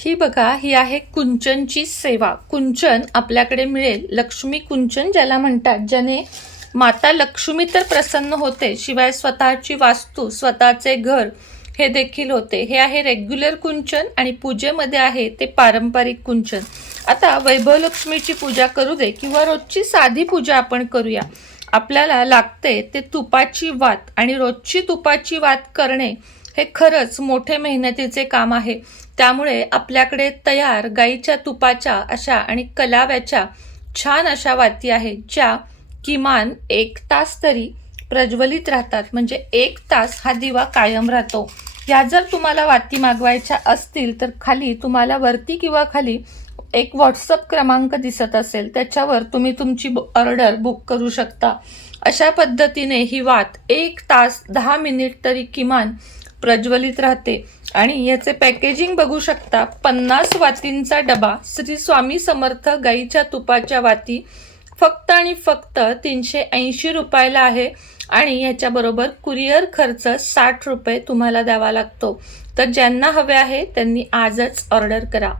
ही बघा, ही आहे कुंचनची सेवा. कुंचन आपल्याकडे मिळेल, लक्ष्मी कुंचन ज्याला म्हणतात, ज्याने माता लक्ष्मी तर प्रसन्न होते, शिवाय स्वतःची वास्तू, स्वतःचे घर हे देखील होते. हे आहे रेग्युलर कुंचन आणि पूजेमध्ये आहे ते पारंपरिक कुंचन. आता वैभवलक्ष्मीची पूजा करू दे किंवा रोजची साधी पूजा आपण करूया. आपल्याला लागते ते तुपाची वात, आणि रोजची तुपाची वात करणे हे खरंच मोठे मेहनतीचे काम आहे. त्यामुळे आपल्याकडे तयार गाईच्या तुपाच्या अशा आणि कलाव्याच्या छान अशा वाती आहेत, ज्या किमान 1 तास तरी प्रज्वलित राहतात. म्हणजे 1 तास हा दिवा कायम राहतो. या जर तुम्हाला वाती मागवायच्या असतील तर खाली तुम्हाला वरती किंवा खाली एक व्हॉट्सअप क्रमांक दिसत असेल, त्याच्यावर तुम्ही तुमची ऑर्डर बुक करू शकता. अशा पद्धतीने ही वात 1 तास 10 मिनिट तरी किमान प्रज्वलित राहते. आणि याचे पॅकेजिंग बघू शकता. 50 वातींचा डबा, श्री स्वामी समर्थ गाईच्या तुपाच्या वाती, फक्त आणि फक्त 380 रुपयाला आहे. आणि ह्याच्याबरोबर कुरिअर खर्च 60 रुपये तुम्हाला द्यावा लागतो. तर ज्यांना हवे आहे त्यांनी आजच ऑर्डर करा.